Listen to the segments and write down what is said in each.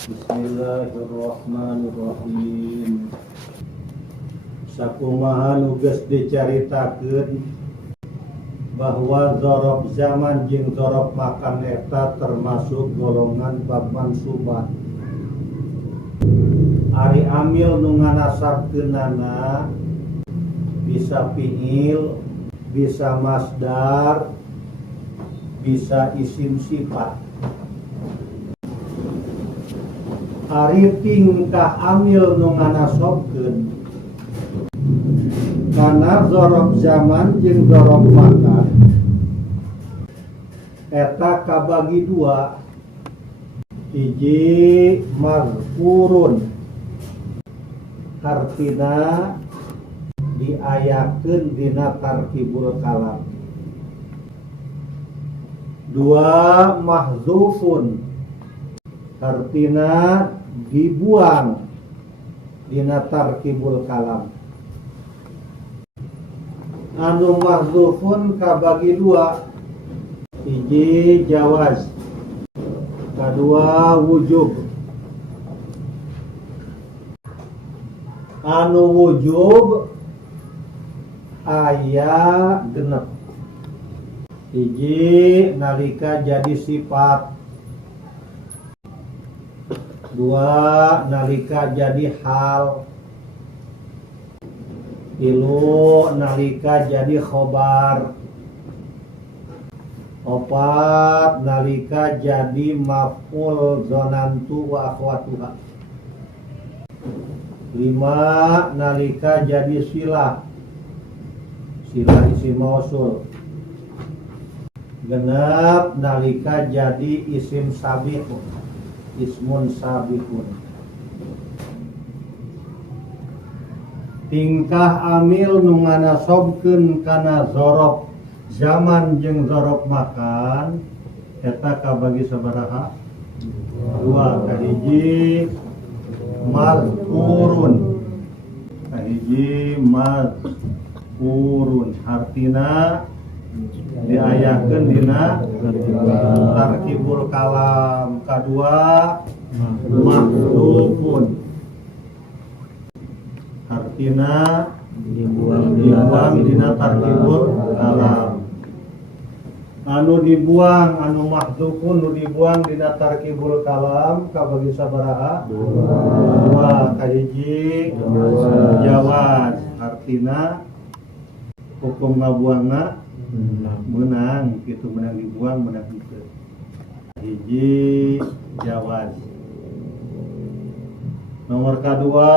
Bismillahirrahmanirrahim. Sakumaha nu geus dicaritakeun bahwa dzaraf zaman jeung dzaraf makan eta termasuk golongan bab mansubat. Ari amil nu nganasabkeunana bisa fiil, bisa masdar, bisa isim sifat. Ari tingkah amil nu nganasobkeun kana dzaraf zaman jeung dzaraf makan eta kabagi dua. Hiji mazkurun, artina diayakeun dina tarkibul kalam. Dua mahdzufun, artina dibuang dina tarkibul kalam. Anu mahdzufun kabagi dua. Hiji jawaz, kedua wujub. Anu wujub aya genep. Hiji nalika jadi sifat, dua nalika jadi hal, tilu nalika jadi khobar, opat nalika jadi maf'ul zonantu wa akhwatuha, lima nalika jadi silah isim mausul, genep nalika jadi isim sabiqun, ismun sabiqun. Tingkah amil nu nganasobkeun kana dzaraf zaman jeung dzaraf makan eta kabagi sabaraha? Dua. Kahiji mazkurun, kahiji mazkurun, artina diayakeun dina tarkibul kalam. Kadua mahdzufun, artina dibuang dina tarkibul kalam. Anu dibuang, anu mahdzufun nu dibuang dina tarkibul kalam kabagi sabaraha? Dua. Kahiji jawaz, artina hukum ngabuangna menang, gitu, menang dibuang, menang itu. Hiji jawaz. Nomor kedua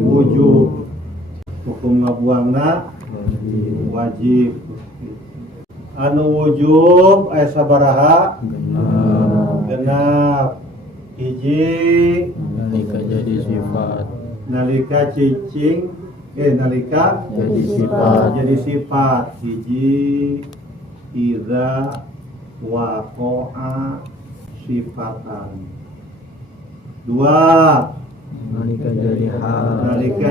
wujub, hukum ngabuangna wajib. Anu wujub aya sabaraha? Genap. Hiji nalika jadi sifat, nalika cicing nalika jadi sifat. Hiji idza waqa'a sifatan. Dua nalika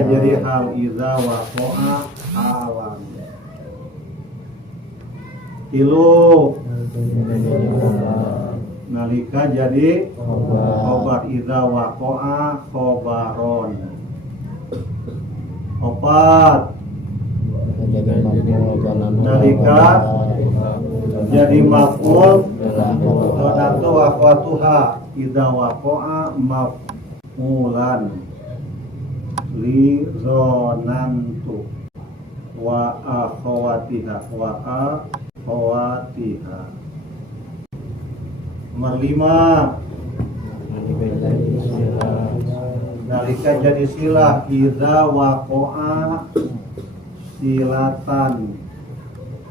jadi hal, idza waqa'a halan. Tilu nalika jadi khobar, idza waqa'a khobaron. Opat nalika jadi maf'ul zonantu wa akhwatuha, idza waqa'a maf'ulan li zonantu wa akhwatiha. Nomor lima nalika jadi silah, idza waqa'a silatan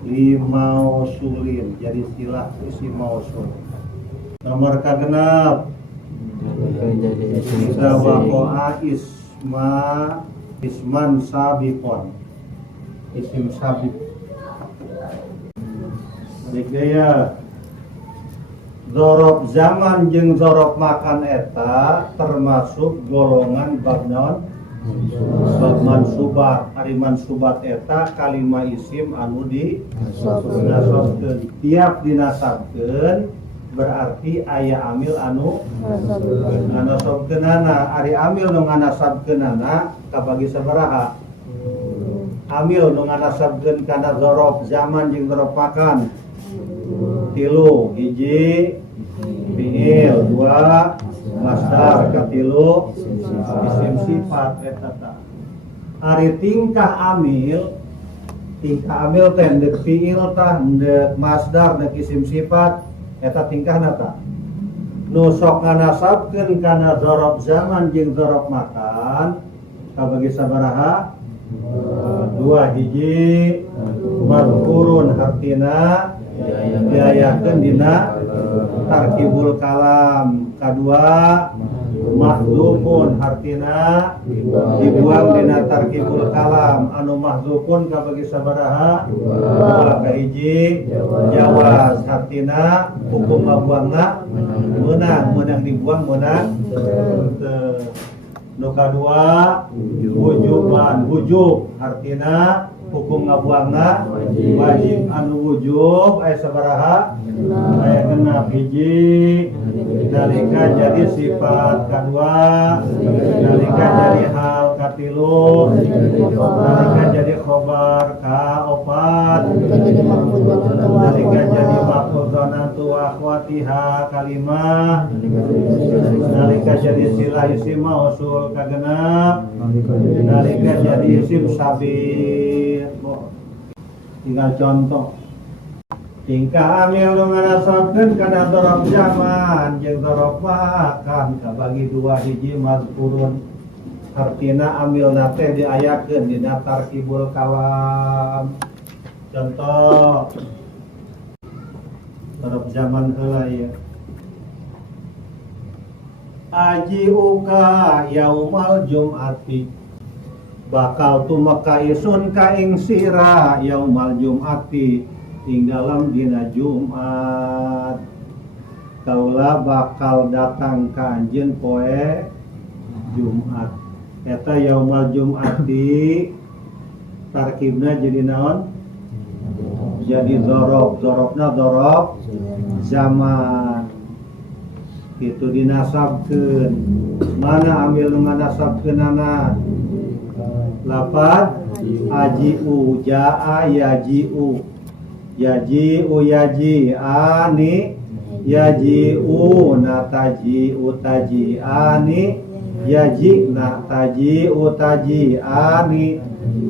li mausulin, jadi silah isim mausul. Nomor kagenep idza waqa'a isman sabiqon, isim sabiq. Dikaya dzaraf zaman jeung dzaraf makan eta termasuk golongan bab naon? Bab mansubat. Ari mansubat eta kalima isim anu dinasabkeun. Tiap dinasabkeun berarti aya amil anu nasabkeunana. Ari amil nu nganasabkeunana kabagi sabaraha? Amil nu nganasabkeun kana dzaraf zaman jeung dzaraf makan. 3, hiji fiil, 2 masdar, katilu isim sifat eta tah. Ari tingkah amil teh dek fiil tah, dek masdar, dek isim sifat eta tingkahna tah. Nu sok nganasabkeun kana dzaraf zaman jeung dzaraf makan kabagi sabaraha? 2, hiji mazkurun hartina diayakeun dina tarkibul kalam. Kadua mahdzufun hartina dibuang dina tarkibul kalam. Anu mahdzufun kabagi sabaraha? 2, kahiji jawaz hartina hukum ngabuangna meunang dibuang meunang. Nu kadua wujuban, wujub hartina hukum ngabuangna wajib. Anu wujub aya sabaraha? Aya genep. Hiji dalika jadi sifat, kadua dalika jadi hal, katilu dalika jadi khobar, kaopat dalika jadi maf'ulun wa akhwatiha kalimah, dalika jadi silah isim mausul kagenep, dalika jadi isim sabit. Tinggal contoh. Tingkah amil nu nganasabkeun kana dzaraf zaman jeung dzaraf makan kabagi 2, hiji mazkurun artina amilna teh diayakeun dina tarkibul kalam. Contoh dzaraf zaman heula ya. Ajiuka yaumal jum'ati, bakal tumeka isun ka ing sira yaumal jum'ati ing dalam dina Jumat. Kaula bakal datang ka anjeun poe Jumat. Eta yaumal jum'ati tarkibna jadi naon? Jadi dzaraf, dzarafna dzaraf zaman. Itu dinasabkeun. Mana ambil nu nganasabkeunana? Lafaz aji'u, jaa yaji'u, yaji'u yaji'ani, yaji'u nataji'u taji'ani, yaji'na taji'u taji'ani,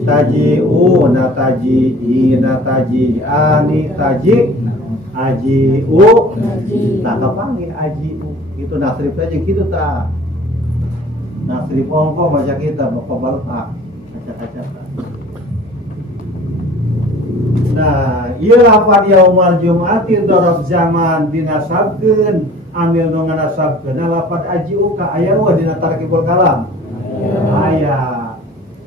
taji'u nataji'i nataji'ani, taji'na aji'u. Nah kapanggih aji'u itu nasrif aja gitu ta. Nasrif ongko baca kita bapak balak kaca-kaca. Nah, ieu lafaz yaumal jum'ati dzaraf zaman dinasabkeun amil nu nganasabkeun lafaz aji'uka aya wa dina tarkibul kalam. Aya.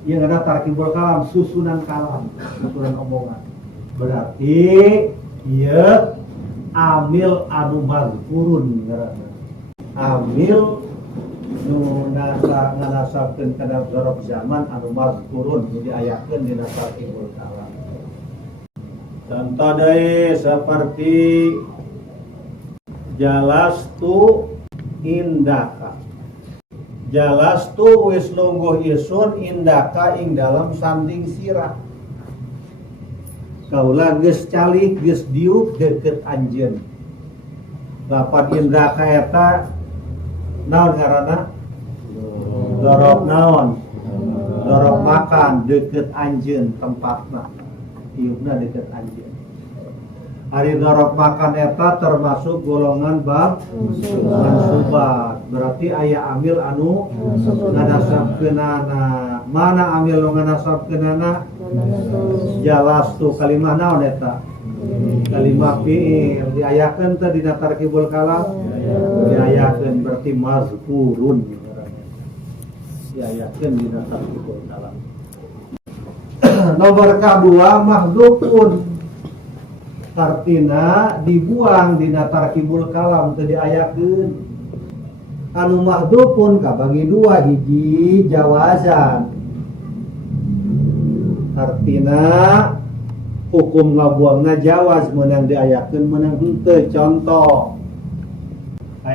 Ieu ngaranna tarkibul kalam, susunan kalam, susunan omongan. Berarti ieu amil anu mazkurun ngaranna. Amil nu nganasabkeun kana dzaraf zaman anu mazkurun diayakeun dina tarkibul kalam. Contoh deui seperti jalastu indaka. Jalastu wis lungguh isun indaka ing dalam sanding sirah. Kaula geus calik geus diuk deukeut anjeun. Lafaz indaka eta naon ngaranna? Dzaraf naon? Dzaraf makan deukeut anjeun tempatna. Iukna deket anjeun. Ari dzaraf makan eta termasuk golongan bab mansubat. Berarti aya amil anu nganasabkeunana. Mana amil nu nganasabkeunana? Jalastu kalimah naon eta? Kalimah fi'il. Diayakeun teh dina tarkibul kalam? Diayakeun berarti mazkurun. Diayakeun dina tarkibul kalam. Nomor kedua mahdzufun artina dibuang dina tarkibul kalam teu diayakeun. Anu mahdzufun kabagi 2, hiji jawazan artina hukum ngabuangna jawaz meunang diayakeun meunang henteu. Contoh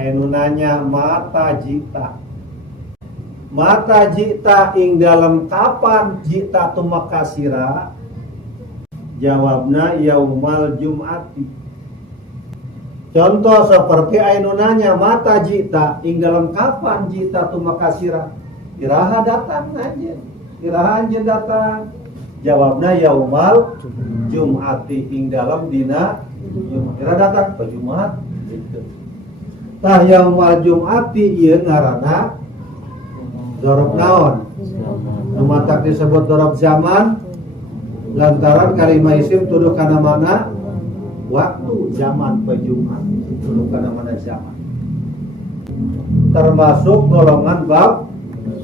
anu nanya mata jita. Mata jita ing dalam kapan jita tumakasira? Jawabna yaumal jum'ati. Contoh seperti anu nanya mata jita ing dalam kapan jita tumakasira? Iraha datang aja. Iraha aja datang. Jawabna yaumal jum'ati ing dalam dina Jumat. Iraha datang ke Jumat. Tah yaumal jum'ati ieu ngaranna dzaraf naon? Nu matak disebut dzaraf zaman lantaran kalimah isim tuduh kana mana waktu zaman pe Jumat tuduh kana mana zaman. Termasuk golongan bab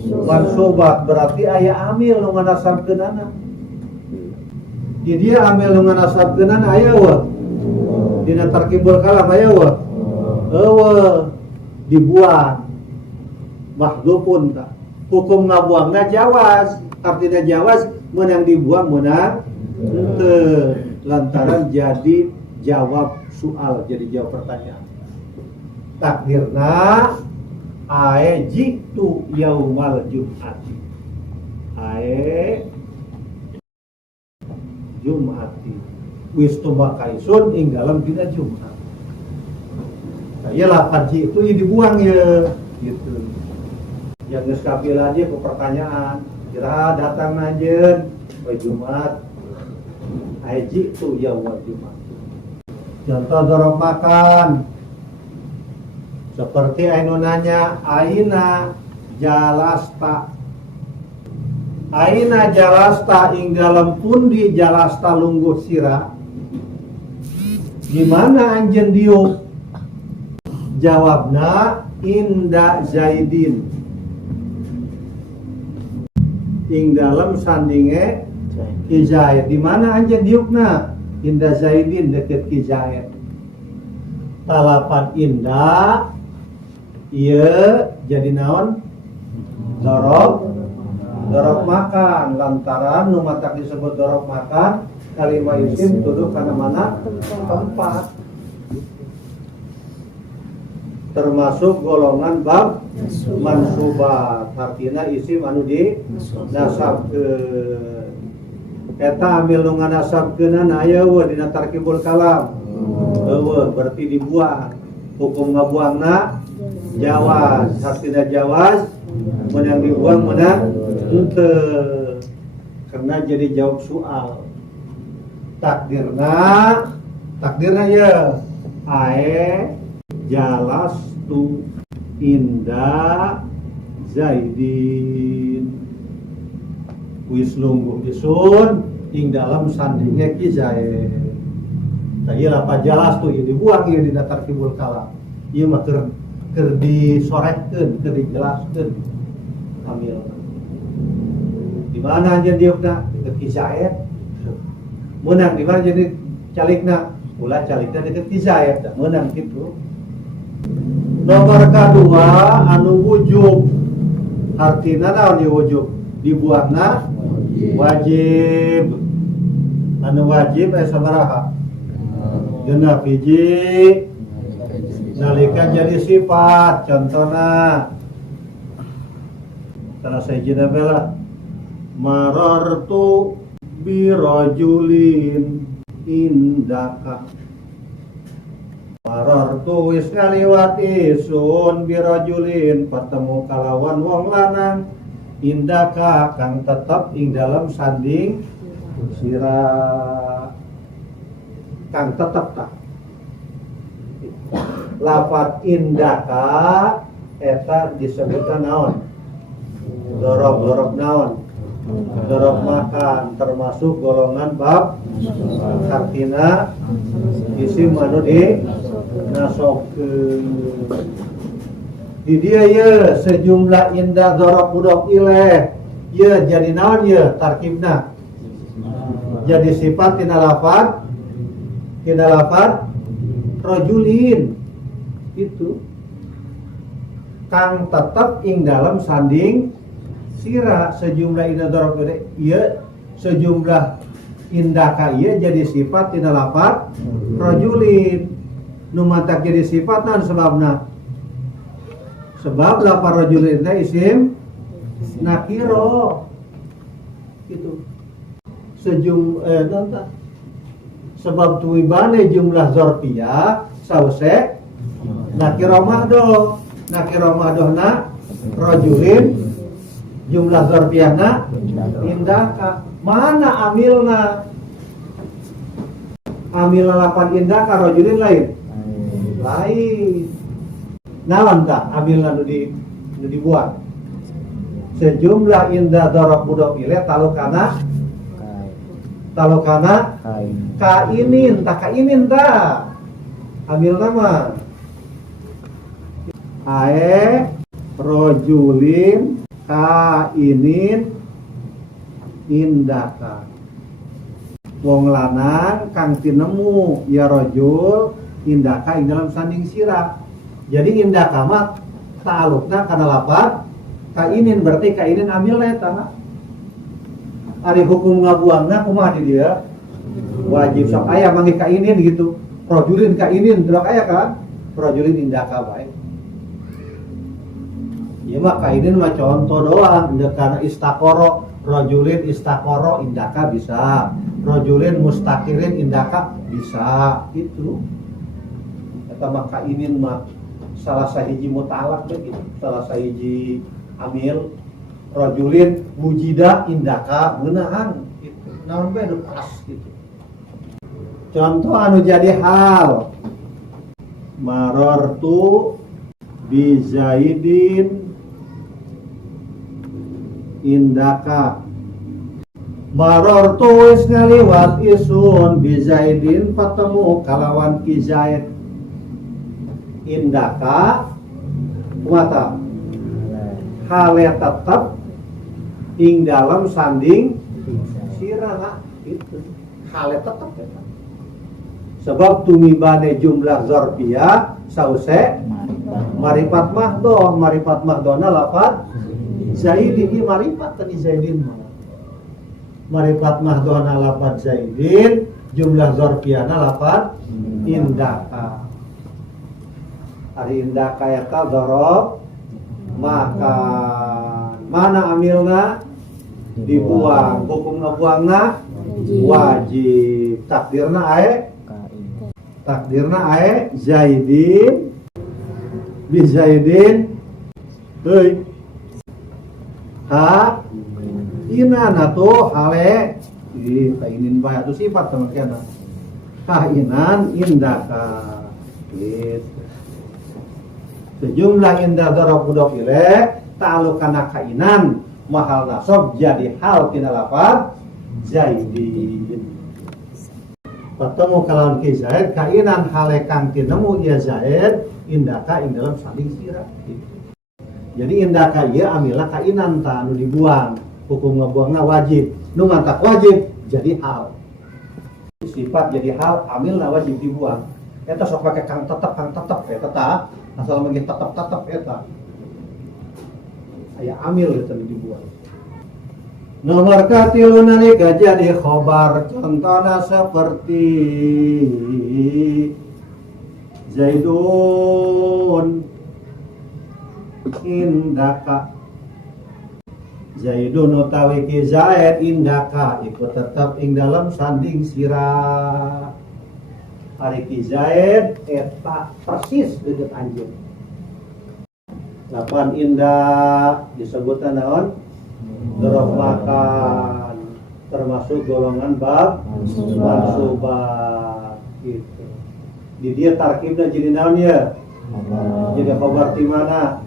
mansubat berarti aya amil nu nganasabkeunana. Di dia amil nu nganasabkeunana aya wa dina tarkibul kalam aya wa dibuang mahdhufun ta hukum ngabuangna jawaz artinya jawaz menang dibuang menang lantaran jadi jawab soal jadi jawab pertanyaan takdirna ae jitu yaumal jum'ati ae jum'ati wis tumakaisun ing dalam dina Jumat. Ya lapan itu ya dibuang ya gitu. Yang geus kapila aja ke pertanyaan. Kira datang najeun ke Jumat. Haji itu yaumul Jumat. Contoh dzaraf makan. Seperti anu nanya aina jalasta. Aina jalasta ing dalam pundi jalasta lungguh sira. Di mana anjeun diuk? Jawabna inda Zaidin ing dalam sandinge Ki Zaid. Di mana anjeun diukna? Inda Zaidin deket Ki Zaid. Talapan inda ieu jadi naon? Dzaraf makan lantaran nu matak disebut dzaraf makan kalimah isim tuduh kana mana tempat. Termasuk golongan bab mansubat artina isim anu di nasabkeun eta ambil nu nganasabkeunana aya we dina tarkibul kalam eueuh berarti dibuang hukum ngabuangna jawaz artina jawaz menang dibuang menang henteu karena jadi jawab soal takdirna ya ae jalas tu inda Zaidin wis lungguh isun ing dalam sandingnya Ki Zaid. Tadi lapan jalas tu ieu dibuang ieu dina tarkibul kalam. Ieu mah keur disoretkeun, keur dijelaskeun amil. Di mana anjeun diukna? Deket Ki Zaid. Meunang di mana jadi calikna? Ulah calikna deket Ki Zaid, meunang kitu. Nomor kedua anu wujub artina naon di wujub dibuangna wajib anu wajib sabaraha genep hiji nalika jadi sifat contohna salah sahijina bela marartu bi rajulin indaka marartu wis ngaliwat isun birajulin patemu kalawan wong lanang indaka kang tetep ing dalam sanding sira kang tetep tak lafat indaka eta disebutkan naon dzaraf naon dzaraf makan termasuk golongan bab artina isim anu di nasabkeun. Di dia ye sejumlah indah dzaraf mudhof ilaih ye jadi naon ye tarkibna jadi sifat tina lafaz rajulin itu kang tetep ing dalam sanding sira sejumlah indah dzaraf ilaih ye sejumlah indaka ieu jadi sifat tina lafaz rajulin nu matak jadi sifat naon sebabna Sebab lafaz rajulin teh isim nakiro gitu. Sebab tuibane jumlah zorpiyah sause nakiro mahdoh. Nakiro mahdohna rajulin jumlah zorpiyahna indaka. Mana amilna? Amilna lapan indaka rajulin lain. Nawan tak amilna nu dibuat. Sejumlah indah darab mudhof ilaih talokana kainin tak amilna mah ae rojulin kainin indaka wong lanang kang tinemu ya rojul indaka ing dalam sanding sirah. Jadi indaka mah ta'alukna kana lafaz kainin, berarti kainin amilna eta. Ari hukum ngabuangna kumaha di dia? Wajib sok aya mangge kainin gitu. Rajulin kainin delok aya kan? Rajulin indaka bae. Ieu mah kainin mah contoh doang, karena istaqoro, rajulin istaqoro indaka bisa. Rajulin mustaqirin indaka bisa gitu. Eta mah kainin mah salah sahiji mutalak begitu, salah sahiji amil. Rajulin mujida indaka beunaan gitu. Naon bae nu pas gitu. Contoh anu jadi hal. Marartu bi Zaidin indaka. Marartu wis ngaliwat isun bi Zaidin patemu kalawan ki Zaid. Indaka kumaha? Hale tetap ing dalam sanding sirah itu. Hale tetap ya. Sebab tumibane jumlah zorpiyah sause marifat mahdoh. Marifat mahdohna lafaz Zaidin. Ini marifat tadi Zaidin mah. Marifat mahdohna lafaz Zaidin, jumlah zorpiyahna lafaz indaka. Ari indaka eta dzaraf makan. Mana amilna? Dibuang. Hukum ngebuangna wajib. Takdirna ae Zaidin bi Zaidin heuy ha inana tuh hale kainin bae atuh sifat teman kana kainan indaka gitu. Sejumlah indah darab mudhof ilaih ta'alluqana kainan mahal nasab jadi hal tina lafaz Zaidin. Patemu kalawan ki Zaid kainan hale kang tinemu ya Zaid indaka ing dalam saling sirah gitu. Jadi indaka ieu amilna kainan ta anu dibuang. Hukum ngabuangna wajib. Nu mantak wajib jadi hal. Sifat jadi hal amilna wajib dibuang. Eta sok pake kang tetep eta ta. Asal mungkin tetep eta. Aya amil eta dibuang. Nomor katilu nalika jadi khobar contohna seperti Zaidun indaka. Zaidun utawi ki Zaid indaka ikut tetap ing dalam sanding sirah. Ari ki Zaid eta persis deuk anjeun. Lapan indah disebutna naon? Dzaraf makan, termasuk golongan bab mansubat gitu. Di dia tarkibna jadi naon ya? Jadi khabar di mana?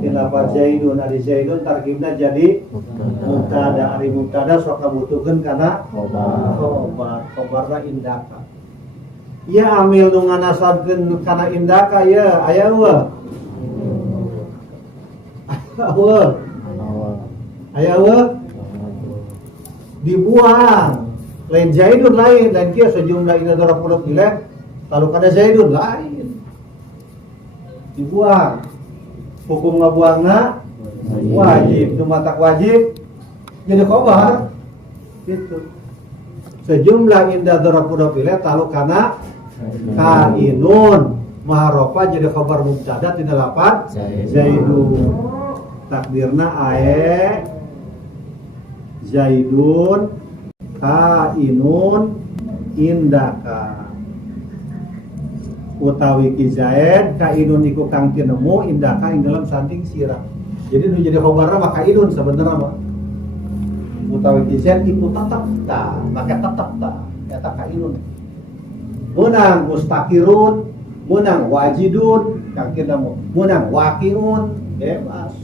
Di lafaz Zaidun, ari Zaidun tarkibna jadi mubtada. Ari mubtada sok kabutuhkeun kana khabarna indaka. Ya amil nu nganasabkeun kana indaka ya aya eueuh. Aya eueuh dibuang. Lain Zaidun lain dan kieu sejumlah indah dzaraf mudhof ilaih kalau kada Zaidun lain. Dibuang. Hukum ngabuangna wajib. Nu matak wajib jadi khabar. Gitu. Sejumlah indah dzaraf mudhof ilaih talukana kainun Maharofa jadi khabar mubtada tina lafaz Zaidun. Takdirna ae Zaidun kainun indaka. Utawi ki Zaid kainun iku kang tinemu indaka ing dalam sanding sirah. Jadi nu jadi khabarna mah kainun sebenarnya mah. Utawi ki Zaid iku tetep ta, maka tetep ta eta kainun. Munang mustaqirun, munang wajidun, kang tinemu. Munang waqiun, bebas.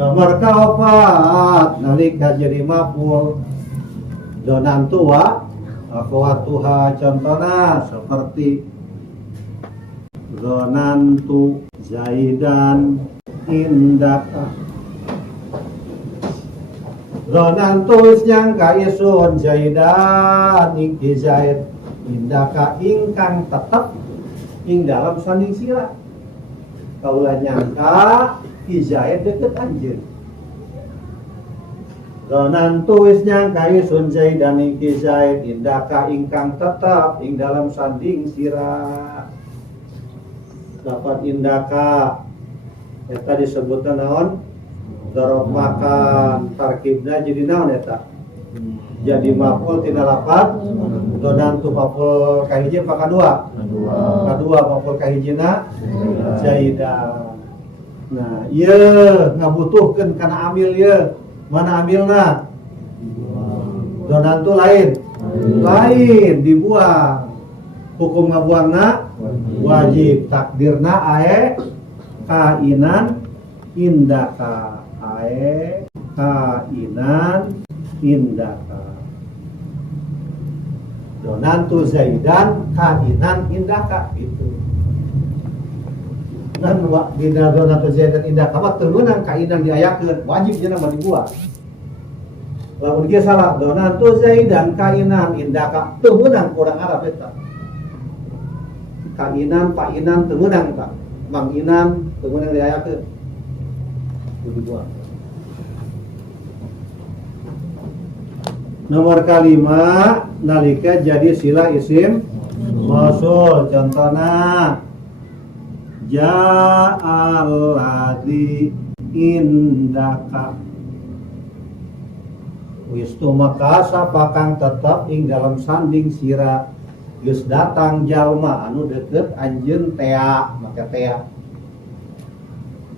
Nomor kaopat nalika jadi maf'ul donantu wa akhwatuha contohna seperti donantu Zaidan indaka. Donantu nyangka isun Zaidan iki Zaid indaka ingkang tetep ing dalam sanding sira. Kaula nyangka ki Zaid deket anjeun. Donantu nyangka isun Zaidan iki Zaid indaka ingkang tetep ing dalam sanding sira. Dapat indaka eta disebutna naon? Dorob makan tarkibna jadi naon eta? Jadi maf'ul tina lafaz donantu maf'ul kahiji apa kadua? Kadua maf'ul kahijina Zaidan. Nah, ieu ngabutuhkeun kana amil ieu. Mana amilna? Donantu lain. Lain dibuang. Hukum ngabuangna wajib. Takdirna ae kainan indaka. Ae kainan indaka. Donantu Zaidan kainan indaka itu. Dan dina donantu Zaidan indaka mah teu meunang kainan diayakeun, wajib cenah mah dibuat. Lamun kieu salah donantu Zaidan kainan indaka teu meunang urang Arab eta. Kainan painan teu meunang eta. Manginan teu meunang diayakeun. Teu dibuat. Nomor kalima nalika jadi sila isim mausul contohna ja'alladzi indaka. Wistu maka sapa kang tetep ing dalam sanding sira geus datang jalma anu deukeut anjeun tea maka tea.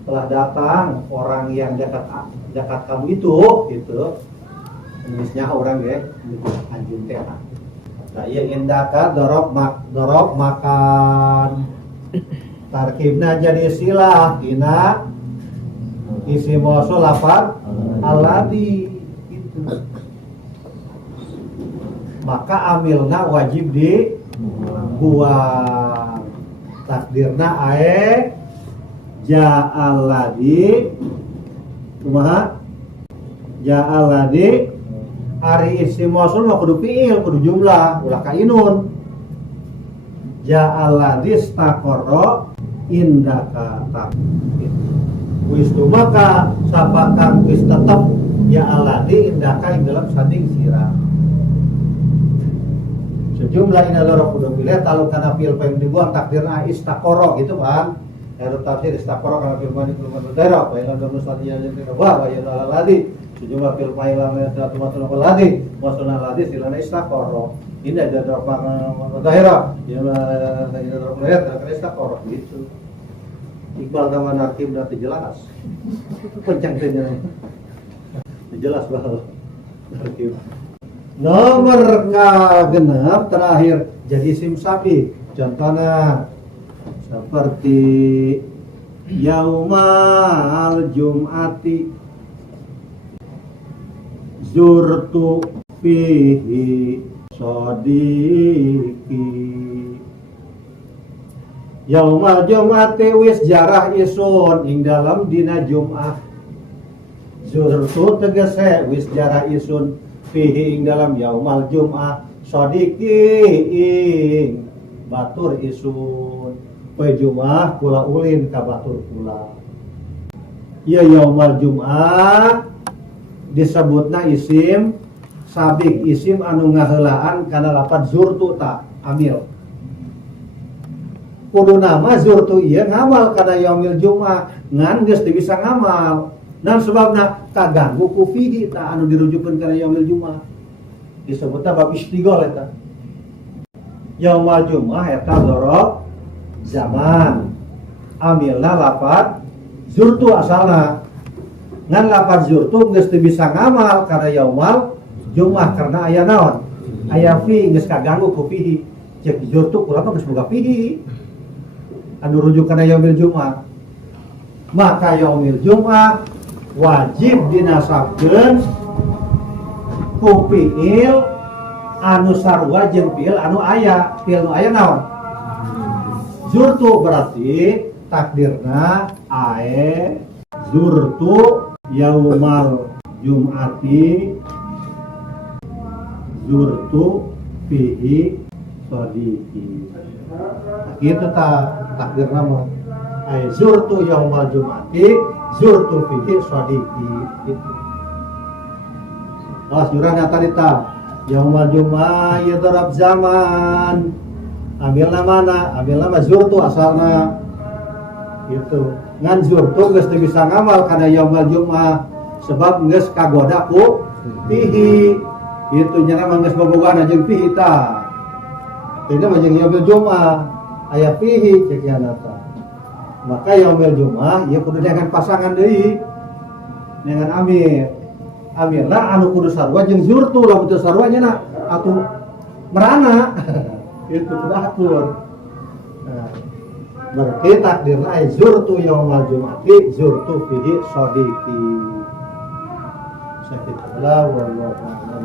Telah datang orang yang dekat kamu itu gitu. Nulisnya orang ya, anjing teh. Nah, ieu indaka dorob makan. Tarkibna jadi silah tina isim mausul lafaz alladzi itu. Maka amilna wajib dibuang. Takdirna ae ja'alladzi kumaha? Ja'alladzi ari isim mausul mah kudu fiil, kudu jumlah, ulah kainun. Ja'alladzi istaqarra indaka tak. Wis maka sapa kang wis tetep ya alladzi indaka ing dalam sanding sira. Sejumlah ina loro kudu pilih talu kana fiil payung dibuang takdirna istaqarra gitu kan. Harus tafsir istaqarra kana fiil mani kulman mudhari fa ila dalu sadiya jadi wa ya alladzi sejumlah fil fa'ilam satu matul ladi masulna ladi silana istaqarra ini ada drafang mudahira ya ada drafang mudahira istaqarra gitu. Iqbal sama Narkim nanti jelas pencang tanya jelas bahwa Narkim nomor genep terakhir jadi isim sabi contohnya seperti yaumal jum'ati zurtu fihi sodiki. Yaumal jum'ati wis jarah isun ing dalam dina jum'ah. Zurtu tegese wis jarah isun fihi ing dalam yaumal jum'ah sodiki ing batur isun. Poe jum'ah kula ulin ka batur kula. Ya yaumal jum'ah disebutna isim sabik isim anu ngaheulaan kana lafaz zurtu ta amil. Kudu nama zurtu ieu ngamal kana yaumil jumat ngan geus teu bisa ngamal. Naon sebabna kaganggu ku fihi ta anu dirujukeun kana yaumil jumat. Disebutna bab istighol eta. Yaumul jumat eta dzaraf zaman. Amilna lafaz zurtu asalna. Ngan lafaz zurtu geus teu bisa ngamal kana yaumul jumat karena aya naon? Aya fi geus kaganggu ku fihi. Cek zurtu kurang geus boga fihi. Anu rujuk kana yaumil jumat. Maka yaumil jumat wajib dinasabkeun ku fiil anu sarua jeung fiil anu aya. Fiil anu aya naon? Zurtu berarti takdirna ae zurtu yaumal jumati zurtu fihi sodiki. Gitu takdir nama ay zurtu yaumal jumati zurtu fihi sodiki gitu. Jurana tadi yaumal jumat yadrab zaman ambil namana ambil nama zurtu asalna gitu. Ngan zurtu geus teu bisa ngamal kana yaumal jumat sebab geus kagoda ku fihi itu nya mah geus bobogana jeung fihi ta. Tidak jeung yaumil jumat aya fihi cekiana ta. Maka yaumil jumat ieu kudu dengan pasangan deui dengan amir. Amirna anu kudu sarua jeung zurtu lamun teu sarua nya na atuh merana. Itu kudu atur. Nah, berarti takdirna ay zurtu yaumal jumati zurtu fihi sadiqi. Sakit Allah wallahu a'lam.